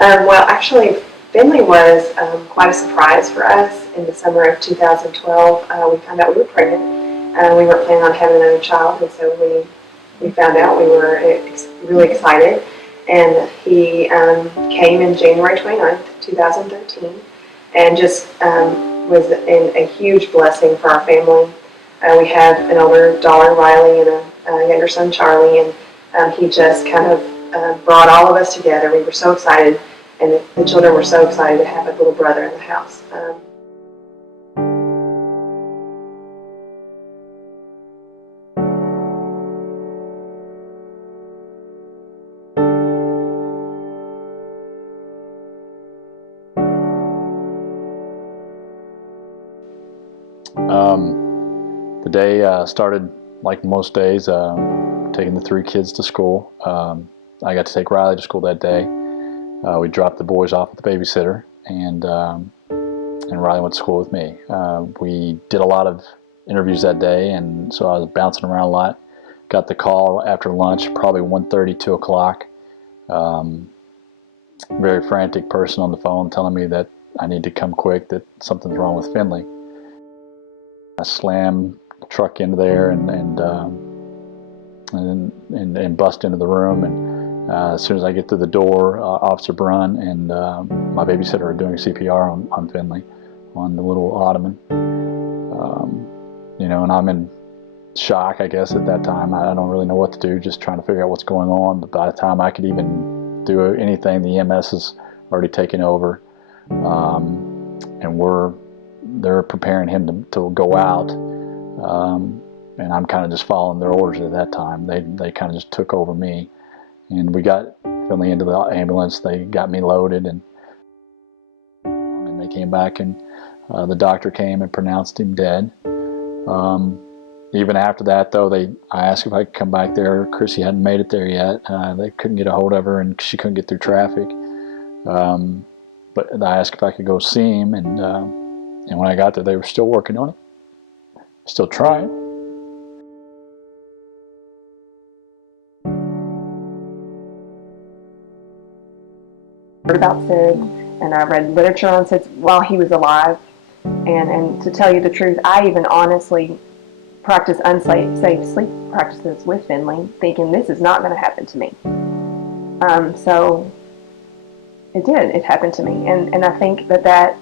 Well, actually, Finley was quite a surprise for us in the summer of 2012. We found out we were pregnant. We weren't planning on having another child, and so we found out. We were really excited. And he came in January 29th, 2013, and just was a huge blessing for our family. We had an older daughter, Riley, and a younger son, Charlie, and he just kind of brought all of us together. We were so excited, and the children were so excited to have a little brother in the house. The day started like most days, taking the 3 kids to school. I got to take Riley to school that day. We dropped the boys off at the babysitter, and Riley went to school with me. We did a lot of interviews that day, and so I was bouncing around a lot. Got the call after lunch, probably 1:30, 2 o'clock. Very frantic person on the phone telling me that I need to come quick, that something's wrong with Finley. I slammed the truck into there and bust into the room. And as soon as I get through the door, Officer Brunn and my babysitter are doing CPR on Finley, on the little ottoman. And I'm in shock, I guess, at that time. I don't really know what to do, just trying to figure out what's going on. But by the time I could even do anything, the EMS has already taken over, and they're preparing him to go out, and I'm kind of just following their orders at that time. They kind of just took over me, and we got Finley into the ambulance. They got me loaded, and they came back, and the doctor came and pronounced him dead. Even after that, though, I asked if I could come back there. Chrissy hadn't made it there yet. They couldn't get a hold of her, and she couldn't get through traffic. But I asked if I could go see him, and when I got there, they were still working on it, still trying. Heard about SIDS, and I read literature on SIDS while he was alive. And to tell you the truth, I even honestly practiced unsafe sleep practices with Finley, thinking this is not going to happen to me. So it did. It happened to me, and I think that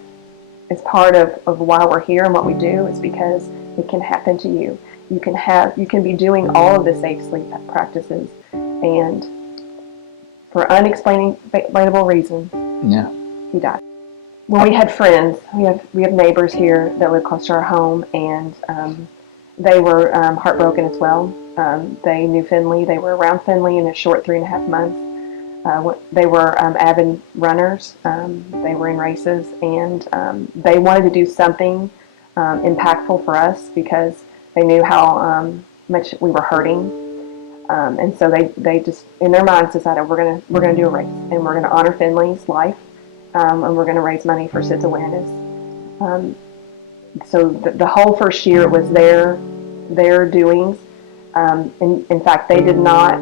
is part of why we're here and what we do, is because it can happen to you. You can be doing all of the safe sleep practices, and for unexplainable reason, yeah, he died. When we had friends, we have neighbors here that live close to our home, and they were heartbroken as well. They knew Finley. They were around Finley in a short 3.5 months. They were avid runners. They were in races, and they wanted to do something impactful for us because they knew how much we were hurting. And so they just, in their minds, decided we're gonna do a race, and we're gonna honor Finley's life, and we're gonna raise money for SIDS awareness. So the whole first year it was their doings. In fact, they did not,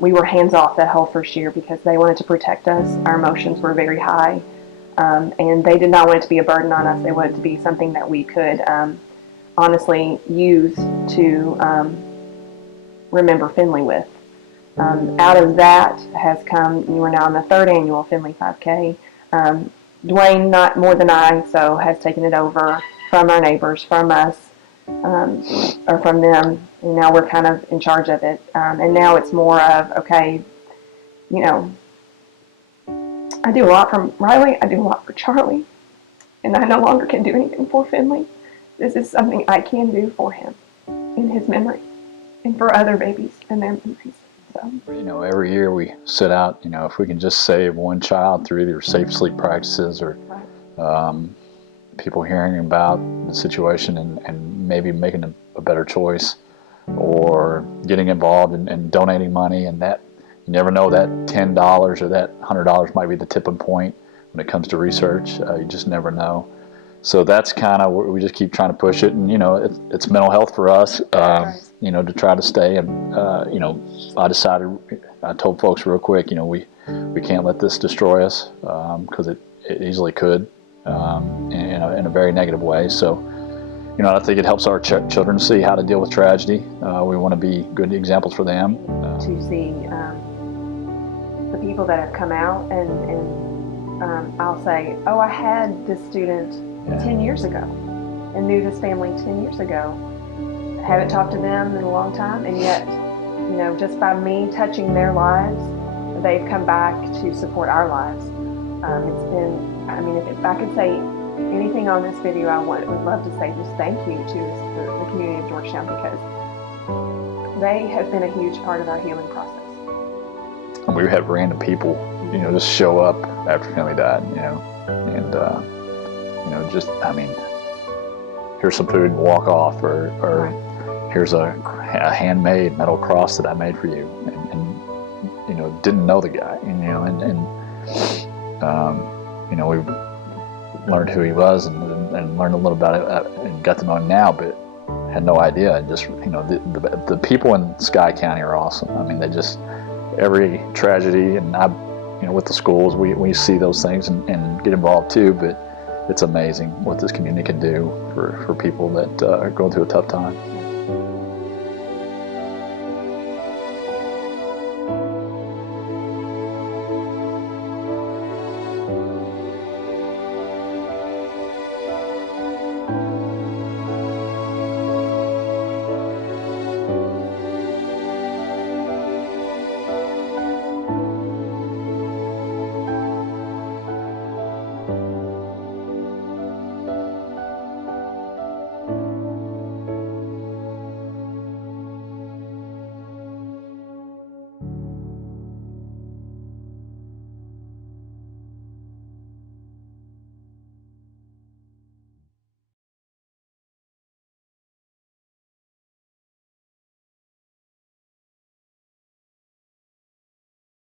we were hands off that whole first year because they wanted to protect us. Our emotions were very high, and they did not want it to be a burden on us. They wanted it to be something that we could honestly use to remember Finley with. Out of that has come, we're now in the 3rd annual Finley 5K. Dwayne, not more than I, so has taken it over from our neighbors, from us, or from them, and now we're kind of in charge of it. And now it's more of, okay, I do a lot for Riley, I do a lot for Charlie, and I no longer can do anything for Finley. This is something I can do for him in his memory and for other babies and their memories. So. Every year we set out, if we can just save one child through either safe sleep practices or people hearing about the situation and maybe making a better choice, or getting involved and donating money, and that you never know, that $10 or that $100 might be the tipping point when it comes to research. You just never know. So that's kind of where we just keep trying to push it, and it's mental health for us. to try to stay. And I told folks real quick, we can't let this destroy us, because it easily could, in a very negative way. So, I think it helps our children see how to deal with tragedy. We want to be good examples for them. To see the people that have come out, and I'll say, oh, I had this student 10 years ago and knew this family 10 years ago. I haven't talked to them in a long time, and yet, just by me touching their lives, they've come back to support our lives. It's been, if I could say anything on this video, I would love to say just thank you to the community of Georgetown, because they have been a huge part of our healing process. And we had random people, just show up after Finley died, and here's some food and walk off, or Right. Here's a handmade metal cross that I made for you, and didn't know the guy, we learned who he was and learned a little about it, and got to know him now, but had no idea. And just the people in Sky County are awesome. They just, every tragedy, and with the schools, we see those things and get involved too, but it's amazing what this community can do for people that are going through a tough time.